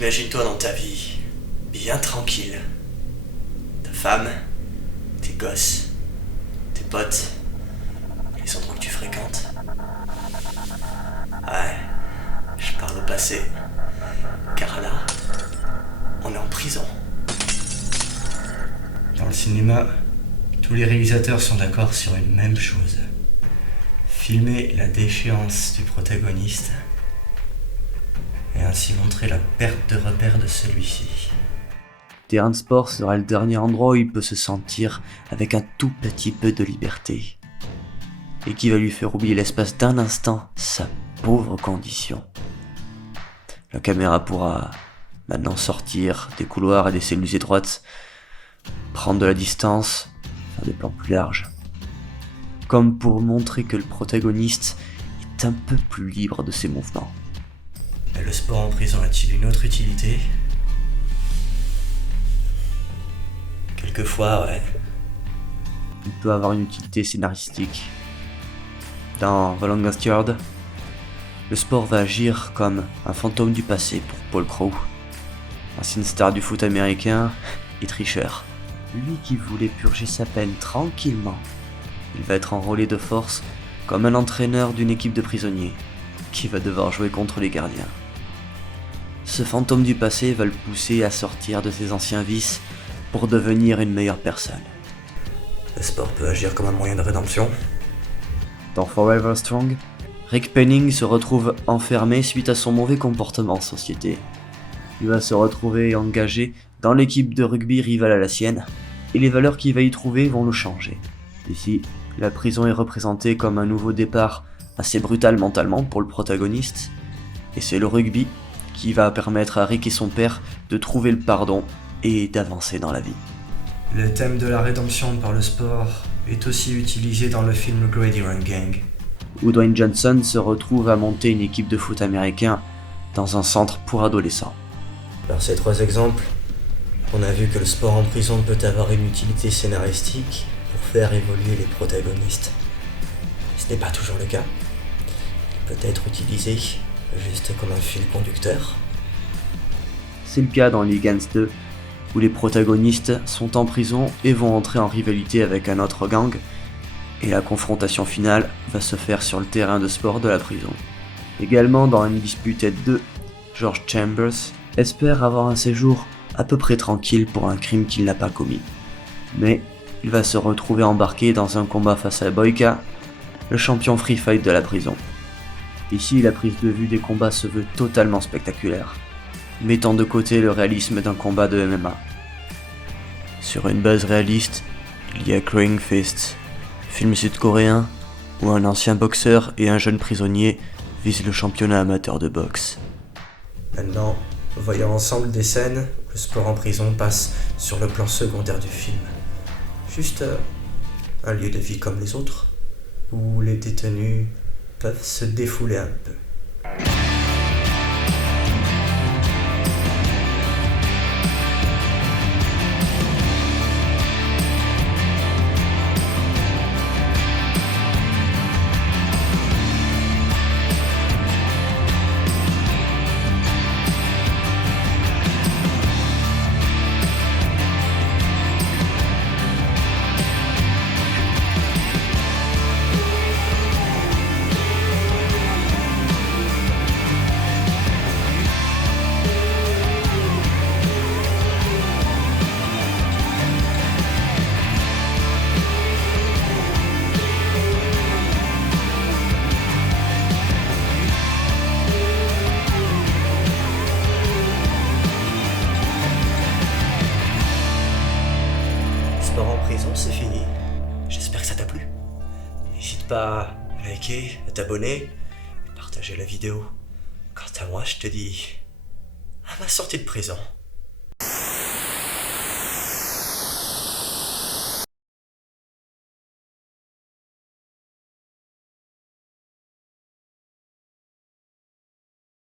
Imagine-toi dans ta vie, bien tranquille. Ta femme, tes gosses, tes potes, les endroits que tu fréquentes. Ouais, je parle au passé. Car là, on est en prison. Dans le cinéma, tous les réalisateurs sont d'accord sur une même chose. Filmer la déchéance du protagoniste et ainsi montrer la perte de repère de celui-ci. Terrain de sport sera le dernier endroit où il peut se sentir avec un tout petit peu de liberté. Et qui va lui faire oublier l'espace d'un instant sa pauvre condition. La caméra pourra maintenant sortir des couloirs et des cellules étroites, prendre de la distance, faire des plans plus larges. Comme pour montrer que le protagoniste est un peu plus libre de ses mouvements. Mais le sport en prison a-t-il une autre utilité ? Quelquefois, ouais. Il peut avoir une utilité scénaristique. Dans The Longest Yard, le sport va agir comme un fantôme du passé pour Paul Crowe, ancienne star du foot américain et tricheur. Lui qui voulait purger sa peine tranquillement, il va être enrôlé de force comme un entraîneur d'une équipe de prisonniers qui va devoir jouer contre les gardiens. Ce fantôme du passé va le pousser à sortir de ses anciens vices pour devenir une meilleure personne. Le sport peut agir comme un moyen de rédemption. Dans Forever Strong, Rick Penning se retrouve enfermé suite à son mauvais comportement en société. Il va se retrouver engagé dans l'équipe de rugby rivale à la sienne, et les valeurs qu'il va y trouver vont le changer. Ici, la prison est représentée comme un nouveau départ assez brutal mentalement pour le protagoniste, et c'est le rugby qui va permettre à Rick et son père de trouver le pardon et d'avancer dans la vie. Le thème de la rédemption par le sport est aussi utilisé dans le film Grady Run Gang, Où Dwayne Johnson se retrouve à monter une équipe de foot américain dans un centre pour adolescents. Par ces trois exemples, on a vu que le sport en prison peut avoir une utilité scénaristique pour faire évoluer les protagonistes. Ce n'est pas toujours le cas. Il peut être utilisé juste comme un fil conducteur. C'est le cas dans Legends 2, où les protagonistes sont en prison et vont entrer en rivalité avec un autre gang, et la confrontation finale va se faire sur le terrain de sport de la prison. Également dans Undisputed 2, George Chambers espère avoir un séjour à peu près tranquille pour un crime qu'il n'a pas commis. Mais il va se retrouver embarqué dans un combat face à Boyka, le champion free fight de la prison. Ici, la prise de vue des combats se veut totalement spectaculaire, mettant de côté le réalisme d'un combat de MMA. Sur une base réaliste, il y a Crying Fist, film sud-coréen où un ancien boxeur et un jeune prisonnier visent le championnat amateur de boxe. Maintenant, voyons ensemble des scènes où le sport en prison passe sur le plan secondaire du film. Juste un lieu de vie comme les autres, où les détenus peuvent se défouler un peu. Sport en prison, c'est fini. J'espère que ça t'a plu. N'hésite pas à liker, à t'abonner et partager la vidéo. Quant à moi, je te dis à ma sortie de prison.